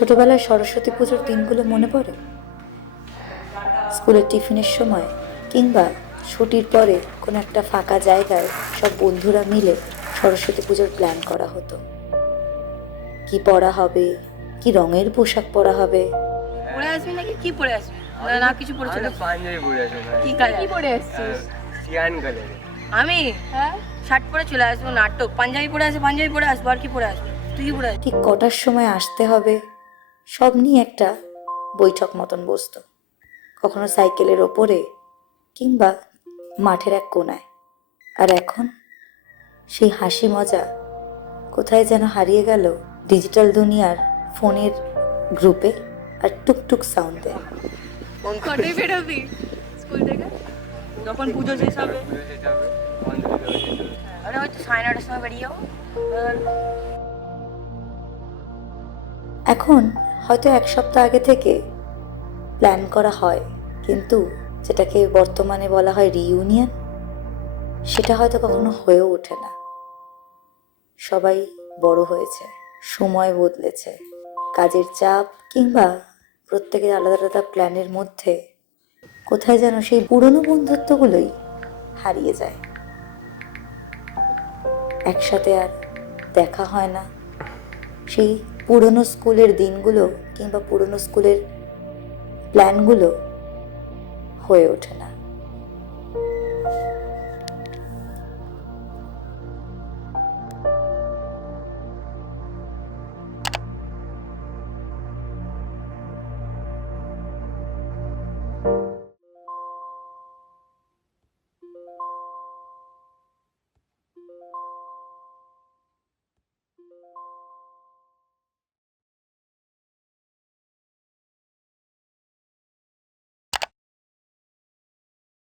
ছোটবেলায় সরস্বতী পুজোর দিনগুলো মনে পড়ে? স্কুলের টিফিনের সময় কিংবা ছুটির পরে কোনো একটা ফাঁকা জায়গায় সব বন্ধুরা মিলে সরস্বতী পুজোর প্ল্যান করা হতো। কি পরা হবে, কি রঙের পোশাক পরা হবে। পরে আসবি নাকি কি পরে আসবি? না কিছু পরে চলে পাঞ্জাবি পরে আসবো। কি কালার কি পরে আসছিস? সিয়ান কালারে। আমি শার্ট পরে চলে আসবো, নাটক পাঞ্জাবি পরে আসবো, পাঞ্জাবি পরে আসবো, আর কি পরে আসবো? তুই কি পরে আসবি? ঠিক কটার সময় আসতে হবে সব নিয়ে একটা বৈঠক মতন বসতো। কখনো সাইকেলের ওপরে কিংবা মাঠের এক কোনায়। আর এখন সেই হাসি মজা কোথায় যেন হারিয়ে গেল ডিজিটাল দুনিয়ার ফোনের গ্রুপে আর টুকটুক সাউন্ডে। কটায় বেরোবি স্কুল থেকে? যখন পুজো শেষ হবে। পুজো শেষ হবে, অঞ্জলি দেওয়া শেষ হবে। আরে হয়তো 9:30টার সময় বেরিয়ে যাবো। এখন হয়তো এক সপ্তাহ আগে থেকে প্ল্যান করা হয়, কিন্তু যেটাকে বর্তমানে বলা হয় রিইউনিয়ন, সেটা হয়তো কখনো হয়েও ওঠে না। সবাই বড় হয়েছে, সময় বদলেছে, কাজের চাপ কিংবা প্রত্যেকের আলাদা আলাদা প্ল্যানের মধ্যে কোথায় যেন সেই পুরনো বন্ধুত্বগুলোই হারিয়ে যায়। একসাথে আর দেখা হয় না, সেই পুরনো স্কুলের দিনগুলো কিংবা পুরনো স্কুলের প্ল্যানগুলো হয়ে ওঠে না।